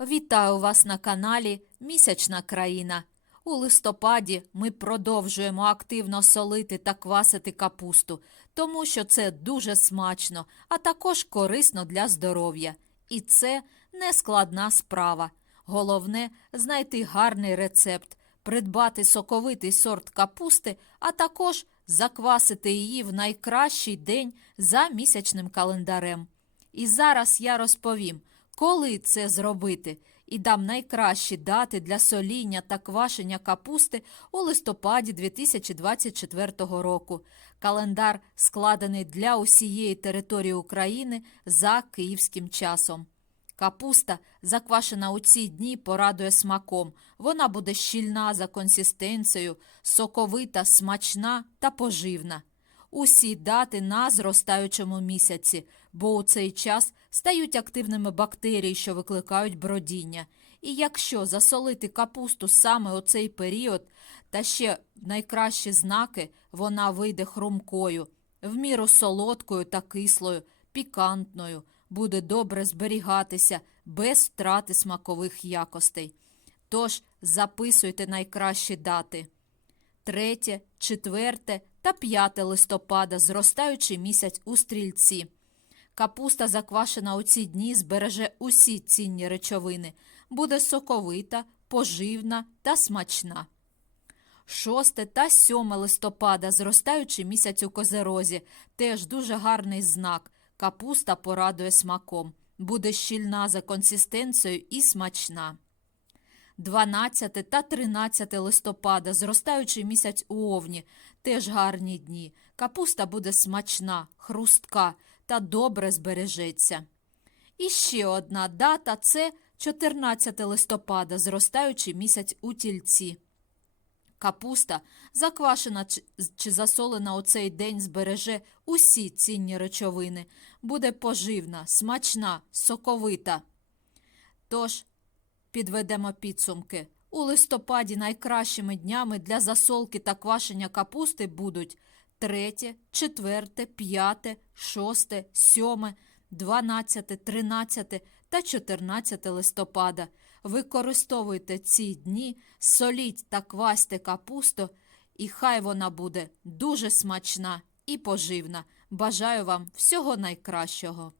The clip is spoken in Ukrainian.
Вітаю вас на каналі Місячна країна. У листопаді ми продовжуємо активно солити та квасити капусту, тому що це дуже смачно, а також корисно для здоров'я. І це не складна справа. Головне знайти гарний рецепт, придбати соковитий сорт капусти, а також заквасити її в найкращий день за місячним календарем. І зараз я розповім, коли це зробити, і дам найкращі дати для соління та квашення капусти у листопаді 2024 року. Календар складений для усієї території України за київським часом. Капуста, заквашена у ці дні, порадує смаком. Вона буде щільна за консистенцією, соковита, смачна та поживна. Усі дати на зростаючому місяці, бо у цей час стають активними бактерії, що викликають бродіння. І якщо засолити капусту саме у цей період, та ще найкращі знаки, вона вийде хрумкою, в міру солодкою та кислою, пікантною, буде добре зберігатися без втрати смакових якостей. Тож записуйте найкращі дати. 3, 4 та 5 листопада, зростаючий місяць у стрільці. Капуста, заквашена у ці дні, збереже усі цінні речовини, буде соковита, поживна та смачна. 6 та 7 листопада, зростаючий місяць у козерозі, теж дуже гарний знак. Капуста порадує смаком, буде щільна за консистенцією і смачна. 12 та 13 листопада, зростаючий місяць у овні, теж гарні дні. Капуста буде смачна, хрустка та добре збережеться. І ще одна дата це 14 листопада, зростаючий місяць у тільці. Капуста, заквашена чи- засолена у цей день, збереже усі цінні речовини, буде поживна, смачна, соковита. Тож, підведемо підсумки. У листопаді найкращими днями для засолки та квашення капусти будуть 3, 4, 5, 6, 7, 12, 13 та 14 листопада. Використовуйте ці дні, соліть та квасьте капусту, і хай вона буде дуже смачна і поживна. Бажаю вам всього найкращого.